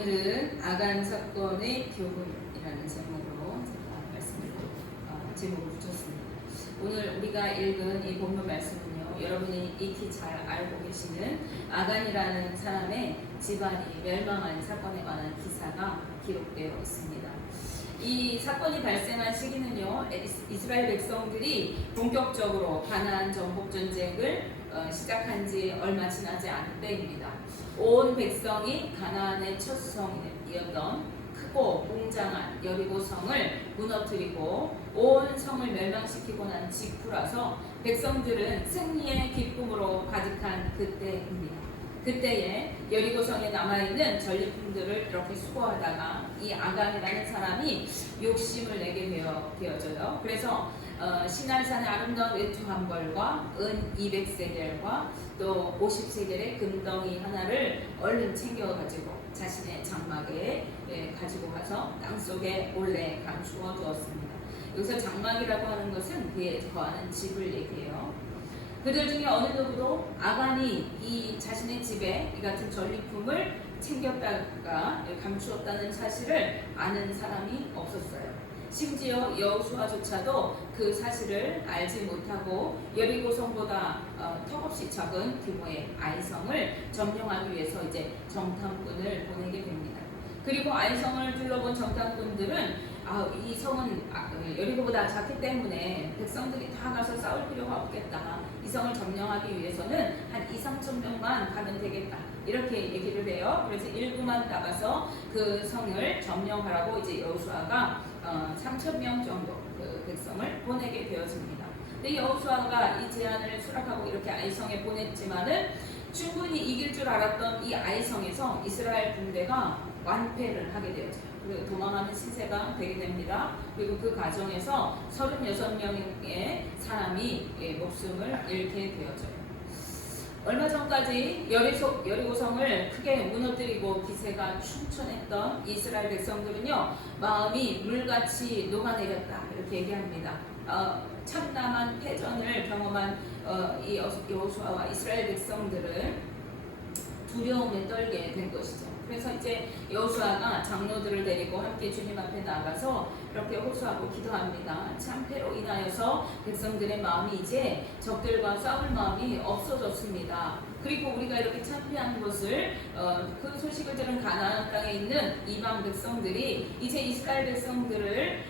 오늘은 아간 사건의 교훈이라는 제목으로 제가 말씀을 제목을 붙였습니다. 오늘 우리가 읽은 이 본문 말씀은요, 여러분이 익히 잘 알고 계시는 아간이라는 사람의 집안이 멸망한 사건에 관한 기사가 기록되어 있습니다. 이 사건이 발생한 시기는요, 이스라엘 백성들이 본격적으로 가나안 정복 전쟁을 시작한 지 얼마 지나지 않은 때입니다. 온 백성이 가나안의 첫 성이었던 크고 웅장한 여리고 성을 무너뜨리고 온 성을 멸망시키고 난 직후라서 백성들은 승리의 기쁨으로 가득한 그때입니다. 그때에 여리고성에 남아있는 전리품들을 이렇게 수거하다가 이 아간이라는 사람이 욕심을 내게 되어져요. 그래서 시날산의 아름다운 외투 한 벌과 은 200세겔과 또 50세겔의 금덩이 하나를 얼른 챙겨가지고 자신의 장막에 가지고 가서 땅속에 몰래 감추어 두었습니다. 여기서 장막이라고 하는 것은 그에 거하는 집을 얘기해요. 그들 중에 어느 누구도 아간이 이 자신의 집에 이 같은 전리품을 챙겼다가 감추었다는 사실을 아는 사람이 없었어요. 심지어 여호수아조차도 그 사실을 알지 못하고 여리고성보다 턱없이 작은 규모의 아이성을 점령하기 위해서 이제 정탐꾼을 보내게 됩니다. 그리고 아이성을 둘러본 정탐꾼들은 이 성은 여리고보다 작기 때문에 백성들이 다 가서 싸울 필요가 없겠다. 이 성을 점령하기 위해서는 한 2-3천 명만 가면 되겠다. 이렇게 얘기를 해요. 그래서 일부만 나가서 그 성을 점령하라고 이제 여호수아가 3,000명 정도 그 백성을 보내게 되어집니다. 근데 여호수아가 이 제안을 수락하고 이렇게 아이성에 보냈지만은 충분히 이길 줄 알았던 이 아이성에서 이스라엘 군대가 완패를 하게 되어져요. 그리고 도망하는 시세가 되게 됩니다. 그리고 그 과정에서 36명의 사람이 목숨을 잃게 되어져요. 얼마 전까지 여리고성을 크게 무너뜨리고 기세가 충천했던 이스라엘 백성들은요, 마음이 물같이 녹아내렸다 이렇게 얘기합니다. 참담한 패전을 경험한 이 여호수아와 이스라엘 백성들은 두려움에 떨게 된 것이죠. 그래서 이제 여호수아가 장로들을 데리고 함께 주님 앞에 나가서 이렇게 호소하고 기도합니다. 참패로 인하여서 백성들의 마음이 이제 적들과 싸울 마음이 없어졌습니다. 그리고 우리가 이렇게 참패한 것을 그 소식을 들은 가나안 땅에 있는 이방 백성들이 이제 이스라엘 백성들을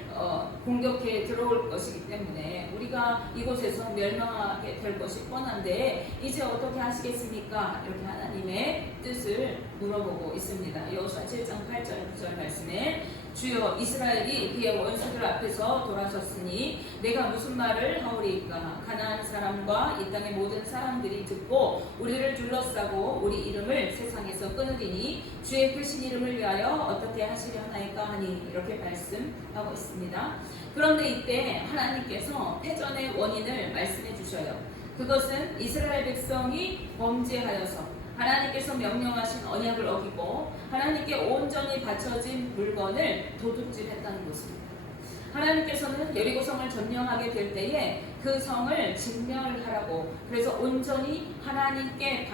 공격해 들어올 것이기 때문에 우리가 이곳에서 멸망하게 될 것이 뻔한데 이제 어떻게 하시겠습니까? 이렇게 하나님의 뜻을 물어보고 있습니다. 여호수아 7장 8절 9절 말씀에 주여 이스라엘이 그의 원수들 앞에서 돌아섰으니 내가 무슨 말을 하오리까? 가나안 사람과 이 땅의 모든 사람들이 듣고 우리를 둘러싸고 우리 이름을 세상에서 끊으리니 주의 크신 이름을 위하여 어떻게 하시려나이까 하니 이렇게 말씀하고 있습니다. 그런데 이때 하나님께서 패전의 원인을 말씀해 주셔요. 그것은 이스라엘 백성이 범죄하여서 하나님께서 명령하신 언약을 어기고 하나님께 온전히 바쳐진 물건을 도둑질했다는 것입니다. 하나님께서는 여리고성을 점령하게 될 때에 그 성을 진멸하라고 그래서 온전히 하나님께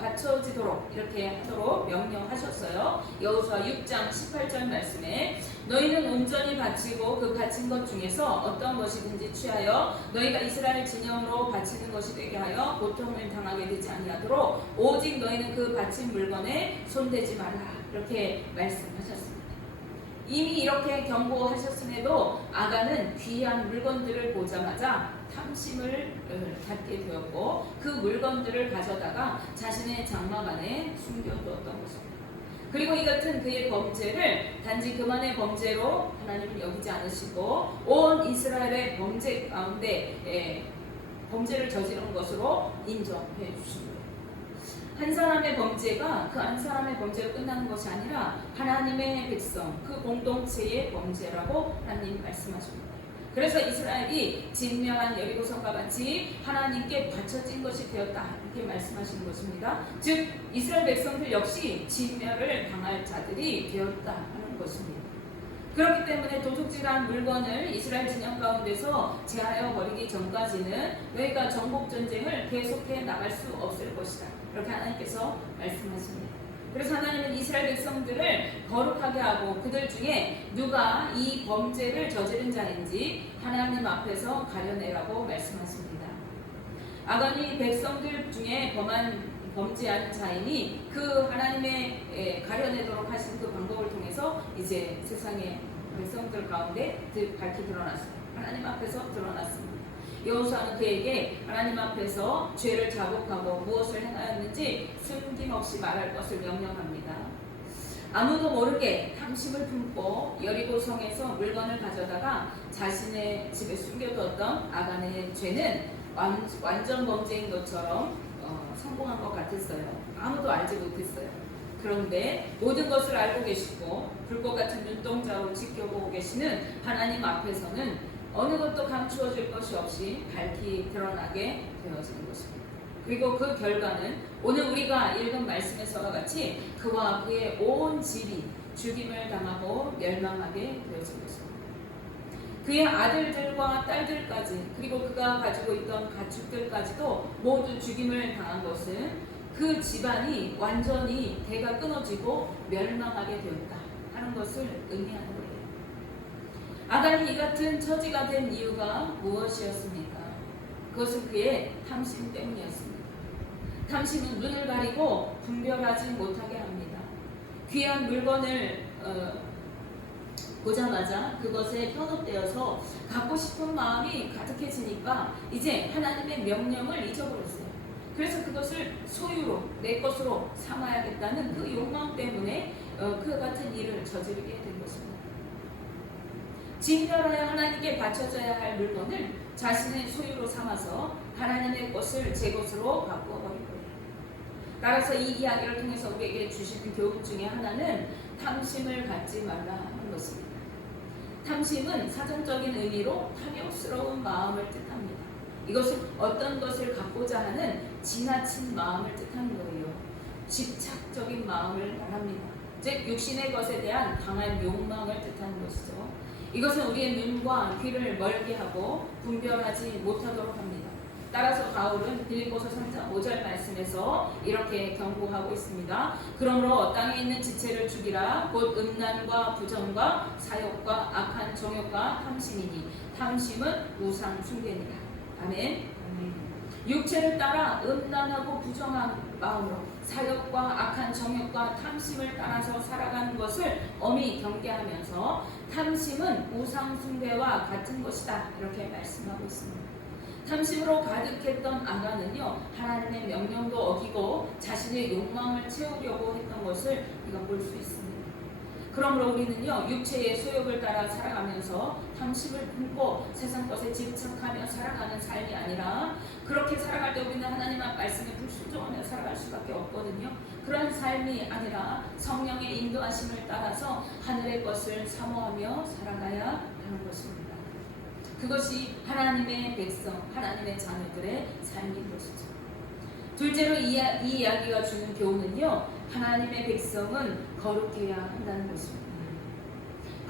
바쳐지도록 이렇게 하도록 명령하셨어요. 여호수아 6장 18절 말씀에 너희는 온전히 바치고 그 바친 것 중에서 어떤 것이든지 취하여 너희가 이스라엘 진영으로 바치는 것이 되게 하여 고통을 당하게 되지 아니하도록 오직 너희는 그 바친 물건에 손대지 말라 이렇게 말씀하셨습니다. 이미 이렇게 경고하셨음에도 아간은 귀한 물건들을 보자마자 탐심을 갖게 되었고 그 물건들을 가져다가 자신의 장막 안에 숨겨두었던 것입니다. 그리고 이 같은 그의 범죄를 단지 그만의 범죄로 하나님은 여기지 않으시고 온 이스라엘의 범죄 가운데 범죄를 저지른 것으로 인정해 주십니다. 한 사람의 범죄가 그 한 사람의 범죄로 끝나는 것이 아니라 하나님의 백성, 그 공동체의 범죄라고 하나님 말씀하십니다. 그래서 이스라엘이 진멸한 여리고성과 같이 하나님께 바쳐진 것이 되었다 이렇게 말씀하시는 것입니다. 즉 이스라엘 백성들 역시 진멸을 당할 자들이 되었다 하는 것입니다. 그렇기 때문에 도둑질한 물건을 이스라엘 진영 가운데서 제하여 버리기 전까지는 너희가 정복 전쟁을 계속해 나갈 수 없을 것이다. 이렇게 하나님께서 말씀하십니다. 그래서 하나님은 이스라엘 백성들을 거룩하게 하고 그들 중에 누가 이 범죄를 저지른 자인지 하나님 앞에서 가려내라고 말씀하십니다. 아간이 백성들 중에 범죄한 자이니 그 하나님의 가려내도록 하신 그 방법을 통해서 이제 세상의 백성들 가운데 밝히 드러났습니다. 하나님 앞에서 드러났습니다. 여호수아는 그에게 하나님 앞에서 죄를 자복하고 무엇을 행하였는지 숨김없이 말할 것을 명령합니다. 아무도 모르게 탐심을 품고 여리고 성에서 물건을 가져다가 자신의 집에 숨겨두었던 아간의 죄는 완전 범죄인 것처럼 성공한 것 같았어요. 아무도 알지 못했어요. 그런데 모든 것을 알고 계시고 불꽃 같은 눈동자로 지켜보고 계시는 하나님 앞에서는 어느 것도 감추어질 것이 없이 밝히 드러나게 되어지는 것입니다. 그리고 그 결과는 오늘 우리가 읽은 말씀에서와 같이 그와 그의 온 집이 죽임을 당하고 멸망하게 되어진 것입니다. 그의 아들들과 딸들까지 그리고 그가 가지고 있던 가축들까지도 모두 죽임을 당한 것은 그 집안이 완전히 대가 끊어지고 멸망하게 되었다 하는 것을 의미하는 거예요. 아간이 이 같은 처지가 된 이유가 무엇이었습니까? 그것은 그의 탐심 때문이었습니다. 탐심은 눈을 가리고 분별하지 못하게 합니다. 귀한 물건을 보자마자 그것에 현혹되어서 갖고 싶은 마음이 가득해지니까 이제 하나님의 명령을 잊어버렸어요. 그래서 그것을 소유로 내 것으로 삼아야겠다는 그 욕망 때문에 그 같은 일을 저지르게 된 것입니다. 진별하여 하나님께 바쳐져야 할 물건을 자신의 소유로 삼아서 하나님의 것을 제 것으로 바꾸어버린 거예요. 따라서 이 이야기를 통해서 우리에게 주시는 교훈 중에 하나는 탐심을 갖지 말라 하는 것입니다. 탐심은 사전적인 의미로 탐욕스러운 마음을 뜻합니다. 이것은 어떤 것을 갖고자 하는 지나친 마음을 뜻하는 거예요. 집착적인 마음을 말합니다. 즉 육신의 것에 대한 강한 욕망을 뜻하는 것이죠. 이것은 우리의 눈과 귀를 멀게 하고 분별하지 못하도록 합니다. 따라서 바울은 빌립보서 3장 5절 말씀에서 이렇게 경고하고 있습니다. 그러므로 땅에 있는 지체를 죽이라. 곧 음란과 부정과 사욕과 악한 정욕과 탐심이니 탐심은 우상 숭배니라. 아멘. 육체를 따라 음란하고 부정한 마음으로 사욕과 악한 정욕과 탐심을 따라서 살아가는 것을 엄히 경계하면서 탐심은 우상 숭배와 같은 것이다 이렇게 말씀하고 있습니다. 탐심으로 가득했던 아간은요 하나님의 명령도 어기고 자신의 욕망을 채우려고 했던 것을 우리가 볼 수 있습니다. 그러므로 우리는요 육체의 소욕을 따라 살아가면서 탐심을 품고 세상 것에 집착하며 살아가는 삶이 아니라 그렇게 살아갈 때 우리는 하나님 말씀에 불순종하며 살아갈 수밖에 없거든요. 그런 삶이 아니라 성령의 인도하심을 따라서 하늘의 것을 사모하며 살아가야 하는 것입니다. 그것이 하나님의 백성, 하나님의 자녀들의 삶인 것이죠. 둘째로 이 이야기가 주는 교훈은요 하나님의 백성은 거룩해야 한다는 것입니다.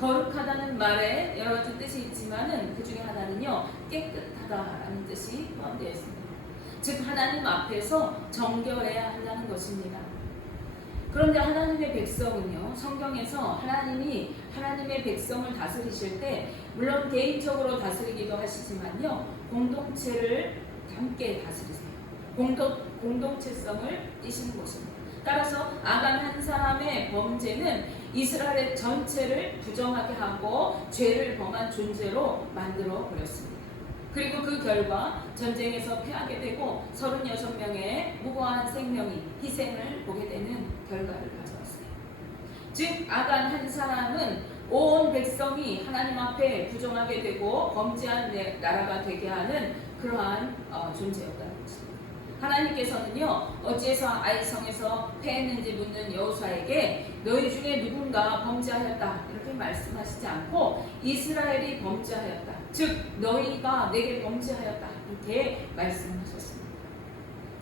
거룩하다는 말에 여러 가지 뜻이 있지만은 그 중에 하나는요 깨끗하다라는 뜻이 포함되어 있습니다. 즉 하나님 앞에서 정결해야 한다는 것입니다. 그런데 하나님의 백성은요 성경에서 하나님이 하나님의 백성을 다스리실 때 물론 개인적으로 다스리기도 하시지만요 공동체를 함께 다스리세요. 공동체성을 띠시는 것입니다. 따라서 아간 한 사람의 범죄는 이스라엘 전체를 부정하게 하고 죄를 범한 존재로 만들어 버렸습니다. 그리고 그 결과 전쟁에서 패하게 되고 36명의 무고한 생명이 희생을 보게 되는 결과를 가져왔어요. 즉 아간 한 사람은 온 백성이 하나님 앞에 부정하게 되고 범죄한 나라가 되게 하는 그러한 존재였다는 것입니다. 하나님께서는요 어찌해서 아이 성에서 패했는지 묻는 여호수아에게 너희 중에 누군가 범죄하였다 이렇게 말씀하시지 않고 이스라엘이 범죄하였다 즉 너희가 내게 범죄하였다 이렇게 말씀하셨습니다.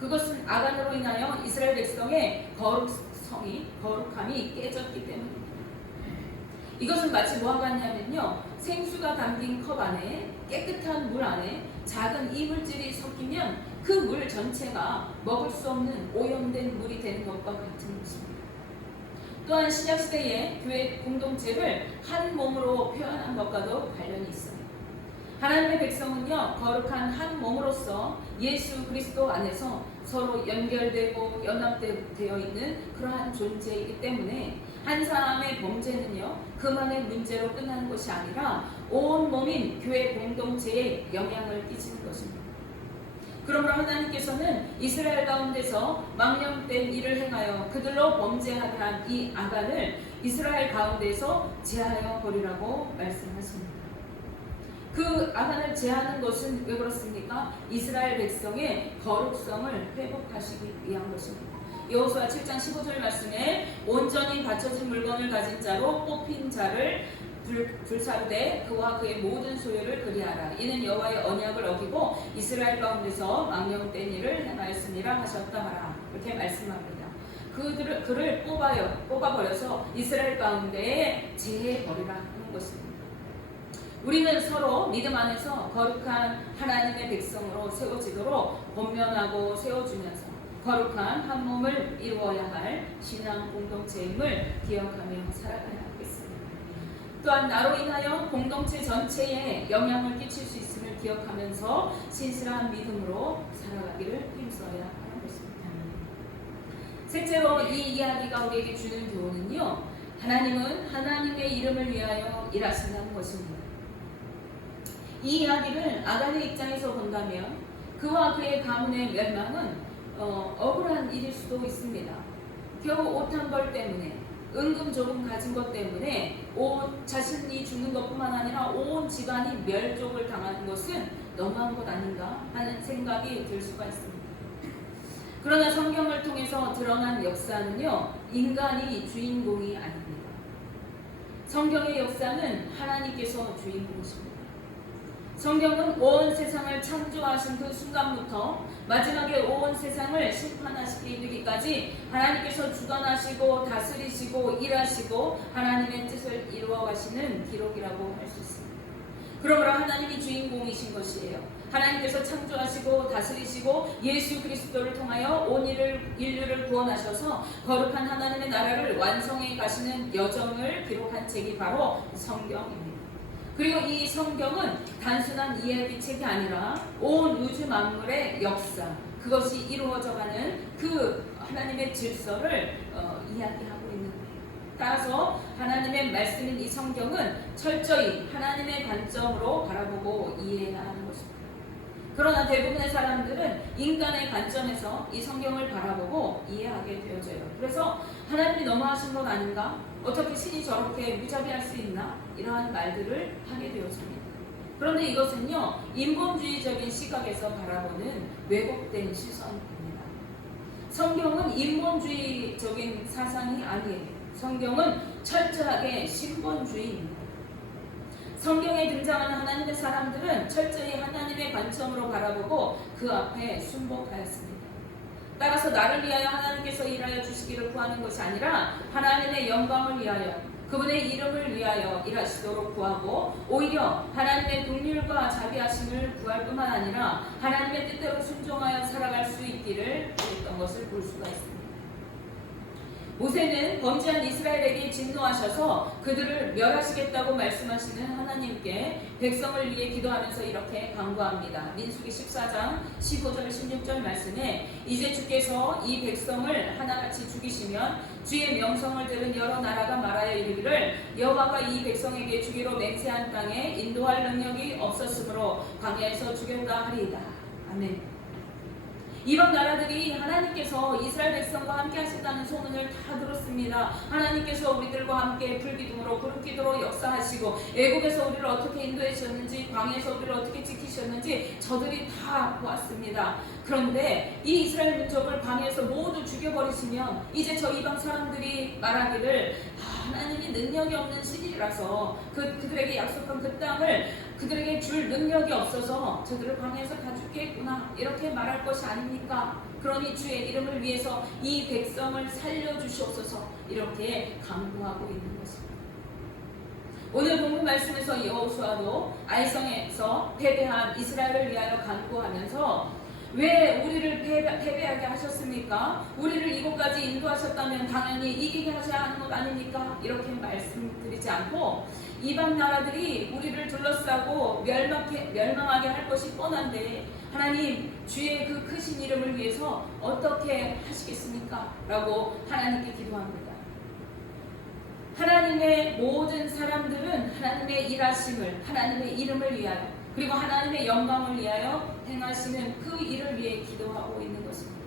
그것은 아간으로 인하여 이스라엘 백성의 거룩함이 깨졌기 때문입니다. 이것은 마치 뭐와 같냐면요 생수가 담긴 컵 안에 깨끗한 물 안에 작은 이물질이 섞이면 그 물 전체가 먹을 수 없는 오염된 물이 되는 것과 같은 것입니다. 또한 신약시대의 교회 공동체를 한 몸으로 표현한 것과도 관련이 있어요. 하나님의 백성은요, 거룩한 한 몸으로서 예수 그리스도 안에서 서로 연결되고 연합되어 있는 그러한 존재이기 때문에 한 사람의 범죄는요, 그만의 문제로 끝나는 것이 아니라 온 몸인 교회 공동체에 영향을 끼치는 것입니다. 그러므로 하나님께서는 이스라엘 가운데서 망령된 일을 행하여 그들로 범죄하게 한 이 아간을 이스라엘 가운데서 제하여 버리라고 말씀하십니다. 그 아간을 제하는 것은 왜 그렇습니까? 이스라엘 백성의 거룩성을 회복하시기 위한 것입니다. 여호수아 7장 15절 말씀에 온전히 바쳐진 물건을 가진 자로 뽑힌 자를 불사르되 그와 그의 모든 소유를 그리하라. 이는 여호와의 언약을 어기고 이스라엘 가운데서 망령된 일을 행하였음이라 하셨다 하라. 이렇게 말씀합니다. 그를 뽑아버려서 이스라엘 가운데에 제해버리라 하는 것입니다. 우리는 서로 믿음 안에서 거룩한 하나님의 백성으로 세워지도록 권면하고 세워주면서 거룩한 한 몸을 이루어야 할 신앙 공동체임을 기억하며 살아가야 하겠습니다. 또한 나로 인하여 공동체 전체에 영향을 끼칠 수 있음을 기억하면서 신실한 믿음으로 살아가기를 힘써야 하는 것입니다. 셋째로 이 이야기가 우리에게 주는 교훈은요, 하나님은 하나님의 이름을 위하여 일하신다는 것입니다. 이 이야기를 아간의 입장에서 본다면 그와 그의 가문의 멸망은 억울한 일일 수도 있습니다. 겨우 옷 한 벌 때문에, 은금 조금 가진 것 때문에 자신이 죽는 것뿐만 아니라 온 집안이 멸족을 당하는 것은 너무한 것 아닌가 하는 생각이 들 수가 있습니다. 그러나 성경을 통해서 드러난 역사는요, 인간이 주인공이 아닙니다. 성경의 역사는 하나님께서 주인공이십니다. 성경은 온 세상을 창조하신 그 순간부터 마지막에 온 세상을 심판하시기 이르기까지 하나님께서 주관하시고 다스리시고 일하시고 하나님의 뜻을 이루어 가시는 기록이라고 할 수 있습니다. 그러므로 하나님이 주인공이신 것이에요. 하나님께서 창조하시고 다스리시고 예수 그리스도를 통하여 온 인류를 구원하셔서 거룩한 하나님의 나라를 완성해 가시는 여정을 기록한 책이 바로 성경입니다. 그리고 이 성경은 단순한 이야기 책이 아니라 온 우주 만물의 역사, 그것이 이루어져가는 그 하나님의 질서를 이야기하고 있는 거예요. 따라서 하나님의 말씀인 이 성경은 철저히 하나님의 관점으로 바라보고 이해해야 하는 것입니다. 그러나 대부분의 사람들은 인간의 관점에서 이 성경을 바라보고 이해하게 되어져요. 그래서 하나님이 너무하신 것 아닌가? 어떻게 신이 저렇게 무자비할 수 있나? 이러한 말들을 하게 되어집니다. 그런데 이것은요, 인본주의적인 시각에서 바라보는 왜곡된 시선입니다. 성경은 인본주의적인 사상이 아니에요. 성경은 철저하게 신본주의입니다. 성경에 등장하는 하나님의 사람들은 철저히 하나님의 관점으로 바라보고 그 앞에 순복하였습니다. 따라서 나를 위하여 하나님께서 일하여 주시기를 구하는 것이 아니라 하나님의 영광을 위하여, 그분의 이름을 위하여 일하시도록 구하고 오히려 하나님의 긍휼과 자비하심을 구할 뿐만 아니라 하나님의 뜻대로 순종하여 살아갈 수 있기를 구했던 것을 볼 수가 있습니다. 모세는 범죄한 이스라엘에게 진노하셔서 그들을 멸하시겠다고 말씀하시는 하나님께 백성을 위해 기도하면서 이렇게 간구합니다. 민수기 14장 15절 16절 말씀에 이제 주께서 이 백성을 하나같이 죽이시면 주의 명성을 들은 여러 나라가 말하여 이르기를 여호와가 이 백성에게 주기로 맹세한 땅에 인도할 능력이 없었으므로 광야에서 죽였다 하리이다. 아멘. 이런 나라들이 하나님께서 이스라엘 백성과 함께 하신다는 소문을 다 들었습니다. 하나님께서 우리들과 함께 불기둥으로 구름기둥으로 역사하시고 애국에서 우리를 어떻게 인도해 주셨는지, 광야에서 우리를 어떻게 지키셨는지 저들이 다 보았습니다. 그런데 이 이스라엘 민족을 광야에서 모두 죽여버리시면 이제 저 이방 사람들이 말하기를 하나님이 능력이 없는 신이라서 그들에게 약속한 그 땅을 그들에게 줄 능력이 없어서 저들을 광야에서 다 죽겠구나, 이렇게 말할 것이 아닙니까? 그러니 주의 이름을 위해서 이 백성을 살려주시옵소서, 이렇게 간구하고 있는 것입니다. 오늘 본문 말씀에서 여호수아도 아이성에서 패배한 이스라엘을 위하여 간구하면서 왜 우리를 패배하게 하셨습니까? 우리를 이곳까지 인도하셨다면 당연히 이기게 하셔야 하는 것 아닙니까? 이렇게 말씀드리지 않고 이방 나라들이 우리를 둘러싸고 멸망하게 할 것이 뻔한데 하나님 주의 그 크신 이름을 위해서 어떻게 하시겠습니까? 라고 하나님께 기도합니다. 하나님의 모든 사람들은 하나님의 일하심을, 하나님의 이름을 위하여 그리고 하나님의 영광을 위하여 행하시는 그 일을 위해 기도하고 있는 것입니다.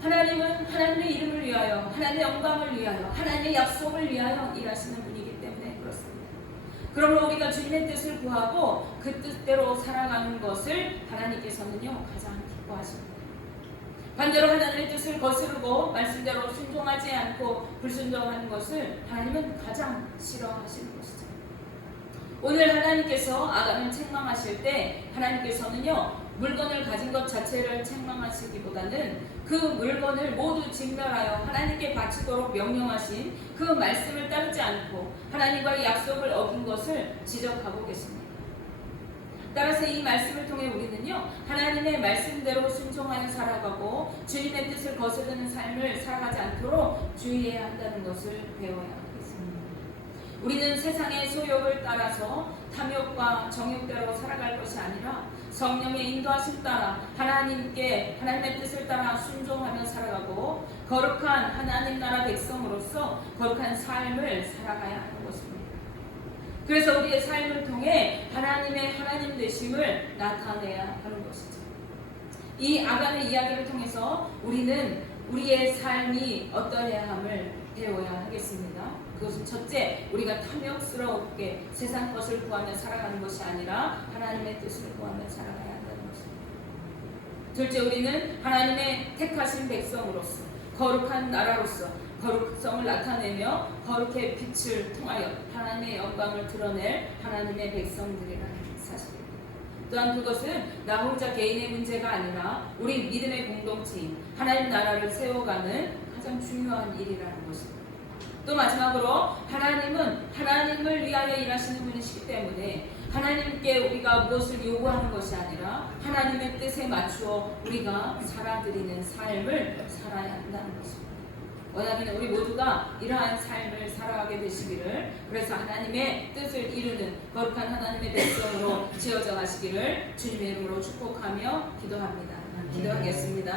하나님은 하나님의 이름을 위하여, 하나님의 영광을 위하여, 하나님의 약속을 위하여 일하시는 분이기 때문에 그렇습니다. 그러므로 우리가 주님의 뜻을 구하고 그 뜻대로 살아가는 것을 하나님께서는요 가장 기뻐하십니다. 반대로 하나님의 뜻을 거스르고 말씀대로 순종하지 않고 불순종하는 것을 하나님은 가장 싫어하시는 것이죠. 오늘 하나님께서 아담을 책망하실 때 하나님께서는요 물건을 가진 것 자체를 책망하시기보다는 그 물건을 모두 진멸하여 하나님께 바치도록 명령하신 그 말씀을 따르지 않고 하나님과의 약속을 어긴 것을 지적하고 계십니다. 따라서 이 말씀을 통해 우리는요 하나님의 말씀대로 순종하여 살아가고 주님의 뜻을 거스르는 삶을 살아가지 않도록 주의해야 한다는 것을 배워야 하겠습니다. 우리는 세상의 소욕을 따라서 탐욕과 정욕대로 살아갈 것이 아니라 성령의 인도하심 따라 하나님의 뜻을 따라 순종하며 살아가고 거룩한 하나님 나라 백성으로서 거룩한 삶을 살아가야 하는 것입니다. 그래서 우리의 삶을 통해 하나님의 하나님 되심을 나타내야 하는 것이죠. 이 아간의 이야기를 통해서 우리는 우리의 삶이 어떠해야 함을 배워야 하겠습니다. 그것은 첫째, 우리가 탐욕스럽게 세상 것을 구하며 살아가는 것이 아니라 하나님의 뜻을 구하며 살아가야 한다는 것입니다. 둘째, 우리는 하나님의 택하신 백성으로서 거룩한 나라로서 거룩성을 나타내며 거룩의 빛을 통하여 하나님의 영광을 드러낼 하나님의 백성들이라는 사실입니다. 또한 그것은 나 혼자 개인의 문제가 아니라 우리 믿음의 공동체인 하나님 나라를 세워가는 가장 중요한 일이라는 것입니다. 또 마지막으로 하나님은 하나님을 위하여 일하시는 분이시기 때문에 하나님께 우리가 무엇을 요구하는 것이 아니라 하나님의 뜻에 맞추어 우리가 살아드리는 삶을 살아야 한다는 것입니다. 원하기는 우리 모두가 이러한 삶을 살아가게 되시기를, 그래서 하나님의 뜻을 이루는 거룩한 하나님의 백성으로 지어져 가시기를 주님의 이름으로 축복하며 기도합니다. 기도하겠습니다.